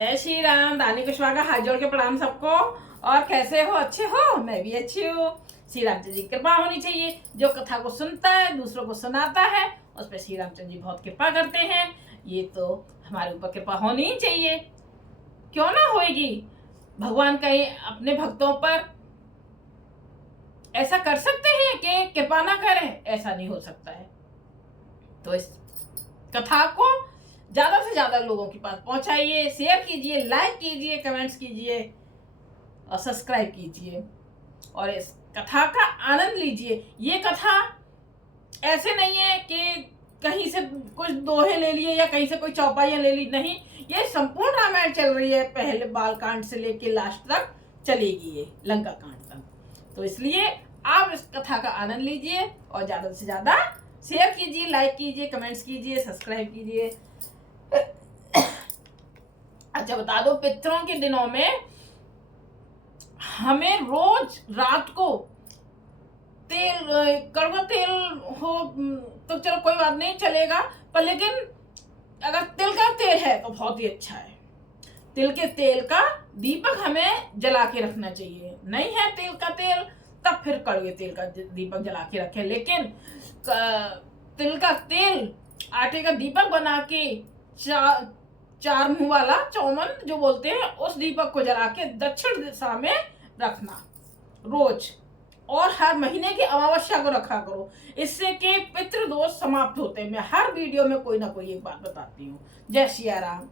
जय श्री राम। रानी कुशवाहा का हाथ जोड़ के प्रणाम सबको। और कैसे हो? अच्छे हो? मैं भी अच्छी हूँ। श्री रामचंद्र जी की कृपा होनी चाहिए। जो कथा को सुनता है, दूसरों को सुनाता है, उस पर श्री रामचंद्र जी बहुत कृपा करते हैं। ये तो हमारे ऊपर कृपा होनी ही चाहिए। क्यों ना होएगी? भगवान कहीं अपने भक्तों पर ऐसा कर सकते हैं कि कृपा ना करें? ऐसा नहीं हो सकता है। तो इस कथा को ज्यादा से ज्यादा लोगों के पास पहुंचाइए, शेयर कीजिए, लाइक कीजिए, कमेंट्स कीजिए और सब्सक्राइब कीजिए और इस कथा का आनंद लीजिए। ये कथा ऐसे नहीं है कि कहीं से कुछ दोहे ले लिए या कहीं से कोई चौपाइयां ले ली, नहीं। ये संपूर्ण रामायण चल रही है, पहले बालकांड से लेके लास्ट तक चलेगी, ये लंका कांड तक। तो इसलिए आप इस कथा का आनंद लीजिए और ज्यादा से ज्यादा शेयर कीजिए, लाइक कीजिए, कमेंट्स कीजिए, सब्सक्राइब कीजिए। अच्छा बता दो, पितरों के दिनों में हमें रोज रात को तेल, कड़वा तेल हो तो चलो कोई बात नहीं, चलेगा। पर लेकिन अगर तिल का तेल है तो बहुत ही अच्छा है। तिल के तेल का दीपक हमें जला के रखना चाहिए। नहीं है तिल का तेल, तब फिर कड़वे तेल का दीपक जला के रखें। लेकिन तिल का तेल आटे का दीपक बना के चार मुंह वाला चौमन जो बोलते हैं, उस दीपक को जला के दक्षिण दिशा में रखना रोज। और हर महीने की अमावस्या को रखा करो, इससे कि पितृदोष समाप्त होते हैं। मैं हर वीडियो में कोई ना कोई एक बात बताती हूँ। जय सिया राम।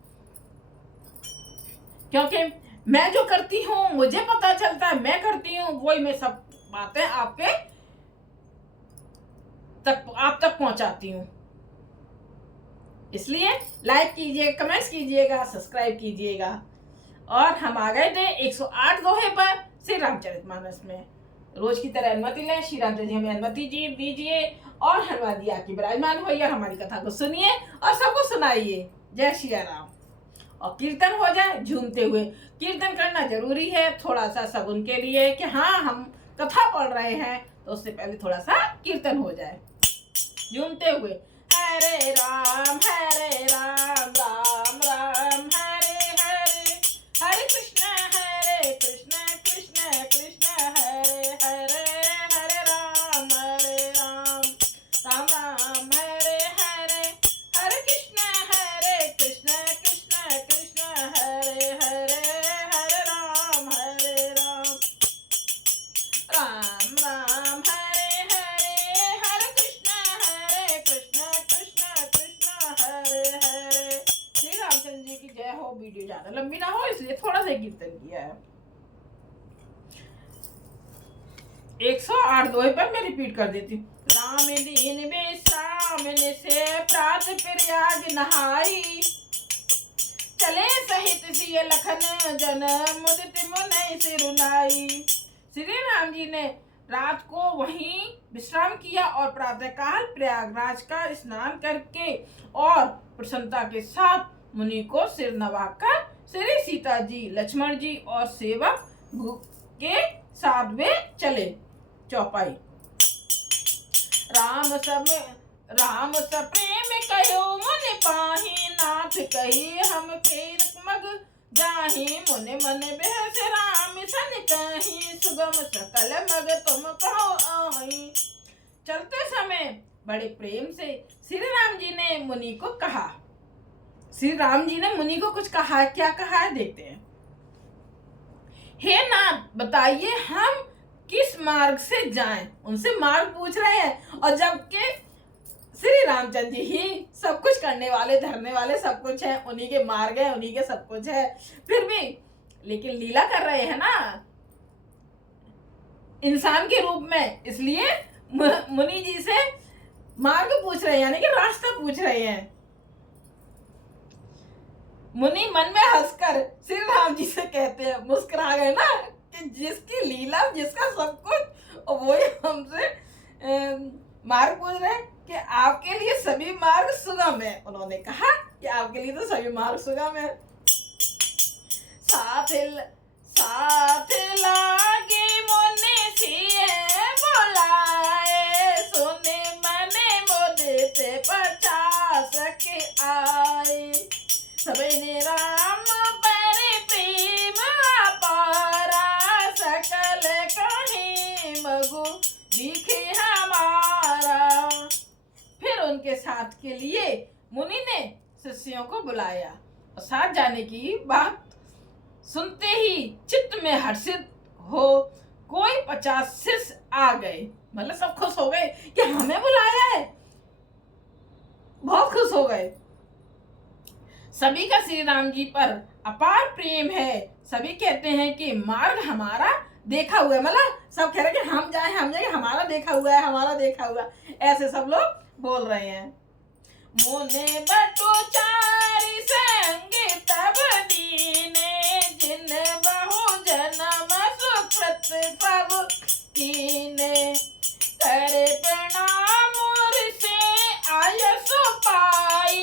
क्योंकि मैं जो करती हूँ मुझे पता चलता है, मैं करती हूँ वही मैं सब बातें आप तक पहुंचाती हूँ। इसलिए लाइक कीजिए, कमेंट्स कीजिएगा, सब्सक्राइब कीजिएगा। और हम आ गए थे 108 दोहे पर श्री रामचरितमानस में। रोज की तरह अनुमति लें, श्री रामचंद्र जी हमें अनुमति जी दीजिए और हनुमान जी आके विराजमान होइए, हमारी कथा को सुनिए और सबको सुनाइए। जय श्री राम। और कीर्तन हो जाए झूमते हुए। कीर्तन करना जरूरी है, थोड़ा सा सगुन के लिए कि हाँ हम कथा पढ़ रहे हैं, तो उससे पहले थोड़ा सा कीर्तन हो जाए झूमते हुए। हरे राम राम राम हरे हरे, हरे कृष्ण कृष्ण कृष्ण हरे हरे, हरे राम राम राम हरे हरे, हरे कृष्ण कृष्ण कृष्ण हरे हरे, हरे राम राम राम हरे हरे, हरे कृष्ण कृष्ण कृष्ण हरे हरे। श्री रामचंद्र जी की जय हो। वीडियो ज्यादा लंबी ना हो इसलिए थोड़ा सा कीर्तन किया है। 108 दोहे पर मैं रिपीट कर देती हूँ। राम दीन विश्राम से प्रात प्रयाग नहाई, चले सहित सिय लखन जन मुदित मुनि सिरुनाई। श्री राम जी ने रात को वहीं विश्राम किया और प्रातःकाल प्रयागराज का स्नान करके और प्रसन्नता के साथ मुनि को सिर नवाकर श्री सीता जी, लक्ष्मण जी और सेवक के साथ वे चले चौपाई। राम सब प्रेम कहो मुनि पाही, नाथ कही हम फेर मग जाही, मुनि मन बेहस राम सन कही, सुगम सकल मग तुम कहो आही। चलते समय बड़े प्रेम से श्री राम जी ने मुनि को कहा। श्री राम जी ने मुनि को कुछ कहा, क्या कहा है देखते हैं। हे नाथ बताइए हम किस मार्ग से जाएं? उनसे मार्ग पूछ रहे हैं, और जबकि श्री रामचंद्र जी ही सब कुछ करने वाले, धरने वाले, सब कुछ है, उन्हीं के मार्ग है, उन्हीं के सब कुछ है, फिर भी लेकिन लीला कर रहे हैं ना इंसान के रूप में, इसलिए मुनि जी से मार्ग पूछ रहे हैं, यानी कि रास्ता पूछ रहे हैं। मुनि मन में हंसकर श्री राम जी से कहते हैं, मुस्कुरा गए ना कि जिसकी लीला, जिसका सब कुछ, वही हमसे मार्ग पूछ रहे हैं कि आपके लिए सभी मार्ग सुगम है। उन्होंने कहा कि आपके लिए तो सभी मार्ग सुगम है। साथ साथ लागे मुनि सिए बोलाए, सुने मने मुदित 50 के आए, सबने राम साथ के लिए मुनि ने शिष्यों को बुलाया और साथ जाने की बात सुनते ही चित्त में हर्षित हो कोई 50 शिष्य आ गए। मतलब सब खुश हो गए कि हमें बुलाया है, बहुत खुश हो गए। सभी का श्री राम जी पर अपार प्रेम है। सभी कहते हैं कि मार्ग हमारा देखा हुआ है, मतलब सब कह रहे हैं कि हम जाए, हमारा देखा हुआ है, हमारा देखा हुआ, ऐसे सब लोग बोल रहे हैं। मोने बटो चारि संग तब दीने, जिन बहु जन्म सुकृत प्रभु कीने, करे प्रणाम से आयसु पाई,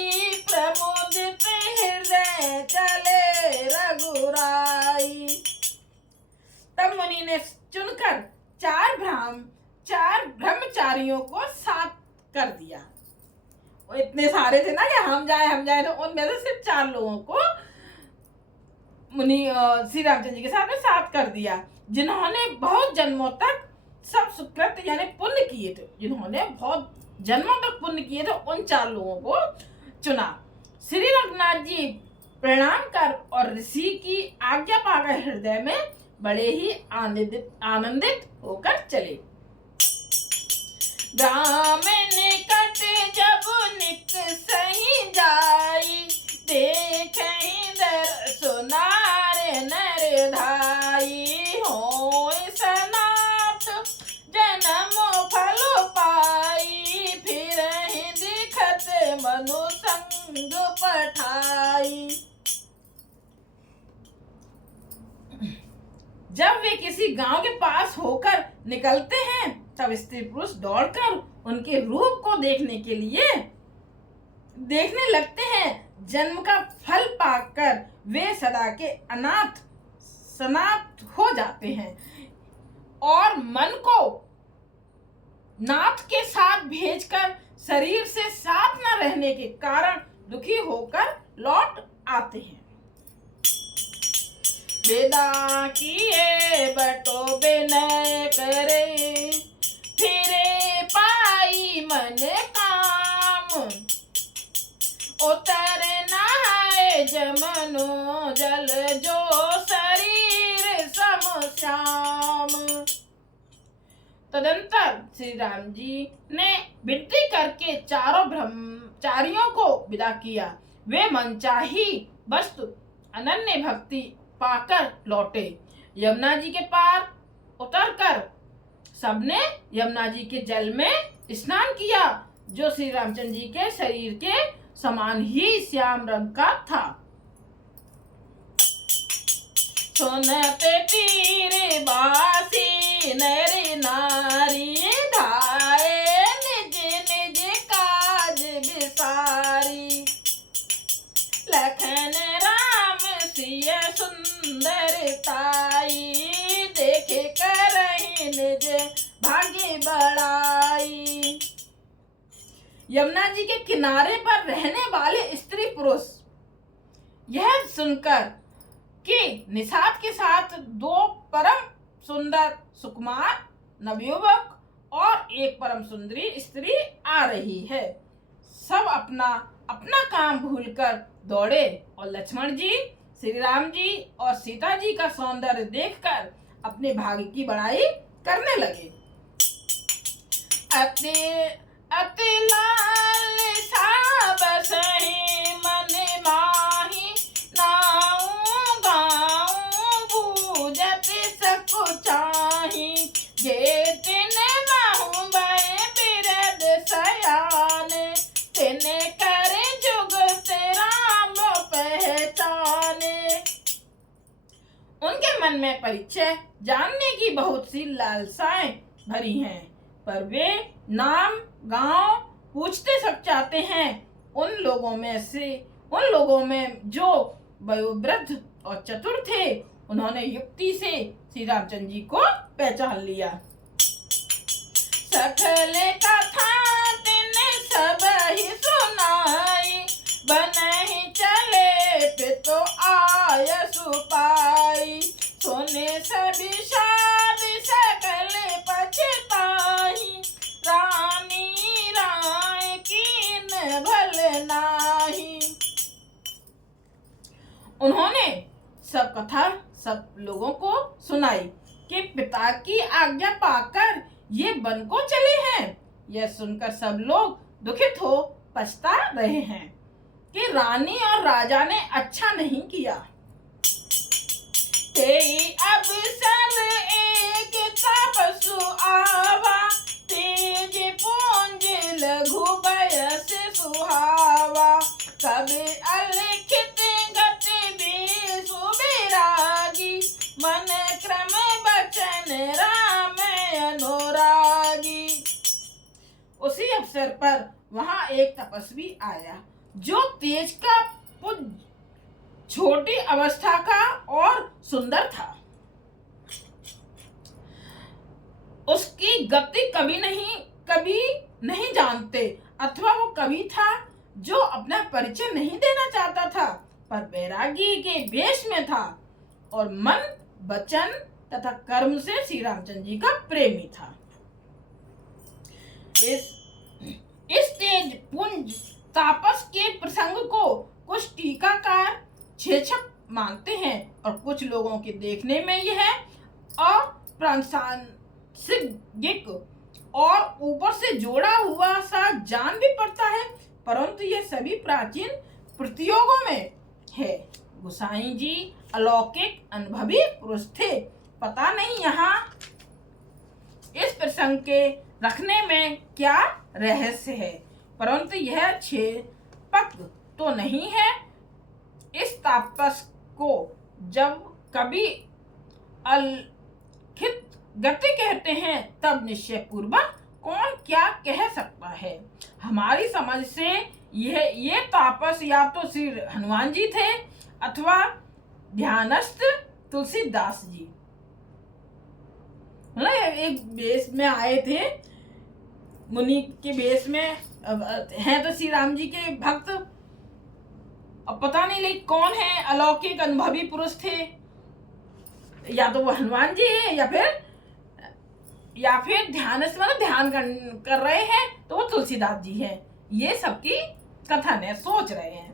प्रमुदित हृदय चले रघुराई। तब मुनि ने चुनकर चार ब्रह्मचारियों को साथ कर दिया। वो इतने सारे थे ना कि हम जाए, तो उनमें से सिर्फ 4 लोगों को मुनि श्री रामचंद्र जी के साथ में साथ कर दिया, जिन्होंने बहुत जन्मों तक सब सुकृत यानी पुण्य किए थे, जिन्होंने बहुत जन्मों तक पुण्य किए थे, उन 4 लोगों को चुना। श्री रघुनाथ जी प्रणाम कर और ऋषि की आज्ञा पाकर हृदय में बड़े ही आनंदित होकर चले। ग्राम निकट जब निक सही जाई, देखहि दर सुनार नर धाई, होय सनात जन्म फल पाई, फिरहि दिखत मनु संग पठाई। जब वे किसी गांव के पास होकर निकलते हैं, तब स्त्री पुरुष दौड़कर उनके रूप को देखने लगते हैं। जन्म का फल पाकर वे सदा के सनाथ हो जाते हैं और मन को नाथ के साथ भेजकर शरीर से साथ न रहने के कारण दुखी होकर लौट आते हैं। वेदा किए बटो विनय करे, फिरे पाई मन काम, उतर नहाए जमनो जल, जो शरीर सम श्याम। तदंतर श्री राम जी ने विनती करके चारों ब्रह्मचारियों को विदा किया। वे मनचाही वस्तु अनन्य भक्ति पाकर लौटे। यमुना जी के पार उतरकर सबने यमुना जी के जल में स्नान किया, जो श्री रामचंद्र जी के शरीर के समान ही श्याम रंग का था। सुनते तीर बासी नर नारी, धाये निज निज काज विसारी, लखन राम सिय सुंदरताई, देखे करहि निज भाग्य बड़ाई। यमुना जी के किनारे पर रहने वाले स्त्री पुरुष यह सुनकर कि निषाद के साथ 2 परम सुंदर सुकुमार नवयुवक और एक परम सुंदरी स्त्री आ रही है, सब अपना अपना काम भूलकर दौड़े और लक्ष्मण जी, श्री राम जी और सीता जी का सौंदर्य देखकर अपने भाग्य की बड़ाई करने लगे। अति लाल बसहि मन माही, नाऊ गाऊ बूझत सकु चाही, जे तिन महु भय बिरद सयान, तिन करे जुगत राम पहचाने। उनके मन में परिचय जानने की बहुत सी लालसाएं भरी हैं, पर वे नाम गांव पूछते सब चाहते हैं। उन लोगों में जो वयोवृद्ध और चतुर थे, उन्होंने युक्ति से श्री रामचंद्र जी को पहचान लिया। सकल कथा तिन सब ही सुनाई, बनहि चले पितो आयसु पाई, सुने सभी साध सकल पछताई, रानी राय कीन सब कथा सब लोगों को सुनाई कि पिता की आज्ञा पाकर ये वन को चले हैं। यह सुनकर सब लोग दुखित हो पछता रहे हैं कि रानी और राजा ने अच्छा नहीं किया। तेई अवसर एक तपस्सु आवा, तेज पुंज लघु बयस सुहावा। कभी अलिखित गति बेसु बैरागी, मन क्रम बचन राम अनुरागी। उसी अवसर पर वहां एक तपस्वी आया जो तेज का पुंज, छोटी अवस्था का और सुंदर था। उसकी गति कभी नहीं जानते, अथवा वो कवि था जो अपना परिचय नहीं देना चाहता था, पर बैरागी के वेश में था और मन वचन तथा कर्म से श्री रामचंद्र जी का प्रेमी था। इस तेज पुंज तापस के प्रसंग को कुछ टीकाकार छेछक मानते हैं और कुछ लोगों के देखने में यह अप्रासंगिक और ऊपर से जोड़ा हुआ सा जान भी पड़ता है, परंतु ये सभी प्राचीन प्रतियोगों में है। गोसाई जी अलौकिक अनुभवी पुरुष थे। पता नहीं यहाँ इस प्रसंग के रखने में क्या रहस्य है, परंतु यह छेपक तो नहीं है। इस तापस को जब कभी अलिखित गति कहते हैं तब निश्चय पूर्वक कौन क्या कह सकता है। हमारी समझ से ये तापस या तो श्री हनुमान जी थे अथवा ध्यानस्थ तुलसीदास जी। मतलब एक वेश में आए थे, मुनि के वेश में हैं तो श्री राम जी के भक्त। अब पता नहीं लेकिन कौन है, अलौकिक अनुभवी पुरुष थे, या तो वो हनुमान जी है या फिर ध्यान से मतलब ध्यान कर रहे हैं तो वो तुलसीदास जी हैं। ये सबकी कथन है, सोच रहे हैं।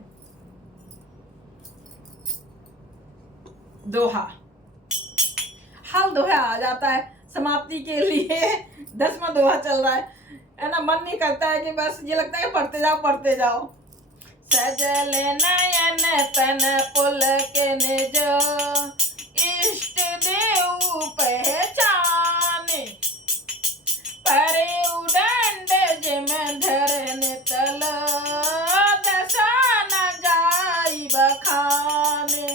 दोहा, हाल दोहा आ जाता है समाप्ति के लिए। 10वां दोहा चल रहा है ना। मन नहीं करता है कि बस ये लगता है पढ़ते जाओ। सजल नयन तन पुलक निज, इष्ट देव पहचाने। परे उदंड जिम धरन तल, दशा न जाई बखाने।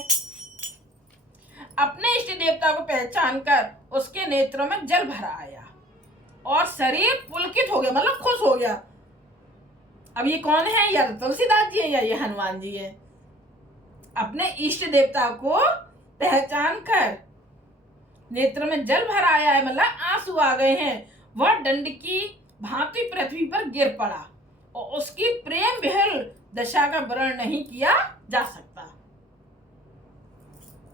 अपने इष्ट देवता को पहचान कर उसके नेत्रों में जल भरा आया और शरीर पुलकित हो गया, मतलब खुश हो गया। अब ये कौन है? या तुलसीदास जी है या ये हनुमान जी है। अपने इष्ट देवता को पहचान कर नेत्र में जल भर आया है, मतलब आंसू आ गए हैं। वह दंड की भांति पृथ्वी पर गिर पड़ा और उसकी प्रेम विहल दशा का वर्णन नहीं किया जा सकता।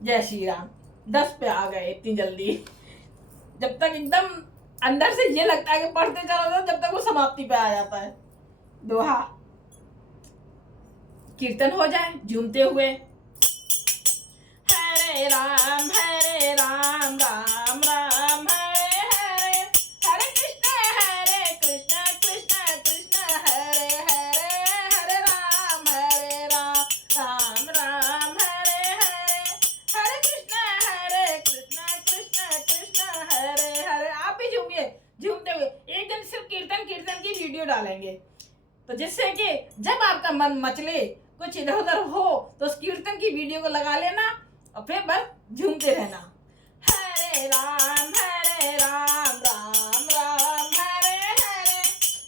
जय श्री राम। 10 पे आ गए इतनी जल्दी। जब तक एकदम अंदर से ये लगता है कि पढ़ते चलो जब तक वो समाप्ति पे आ जाता है। दोहा कीर्तन हो जाए झूमते हुए। हरे राम राम राम हरे हरे, हरे कृष्ण कृष्ण कृष्ण हरे हरे, हरे राम राम राम हरे हरे, हरे कृष्ण कृष्ण हरे हरे। आप भी झूमिए झूमते हुए। एक दिन सिर्फ कीर्तन की वीडियो डालेंगे, तो जिससे कि जब आपका मन मचले कुछ इधर उधर हो तो उस कीर्तन की वीडियो को लगा लेना और फिर बस झूमते रहना। हरे राम राम राम हरे हरे,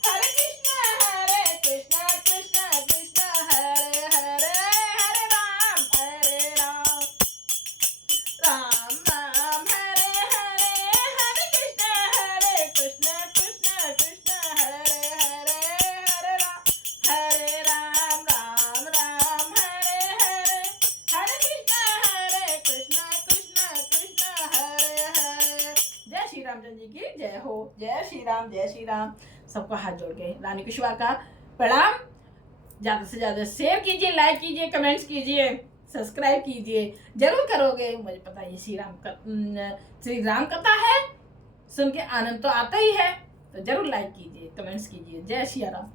हरे कृष्ण कृष्ण हरे हरे, हरे राम राम हरे हरे, हरे कृष्ण कृष्ण हरे हरे, हरे राम राम हरे हरे, हरे कृष्ण हरे हरे। जय श्री रामचंद्र जी की जय हो। जय श्री राम। सबको हाथ जोड़ के रानी कुशवाहा का प्रणाम। ज्यादा से ज्यादा शेयर कीजिए, लाइक कीजिए, कमेंट्स कीजिए, सब्सक्राइब कीजिए, जरूर करोगे, मुझे पता है। ये श्री राम कथा है, सुन के आनंद तो आता ही है, तो जरूर लाइक कीजिए, कमेंट्स कीजिए। जय श्री राम।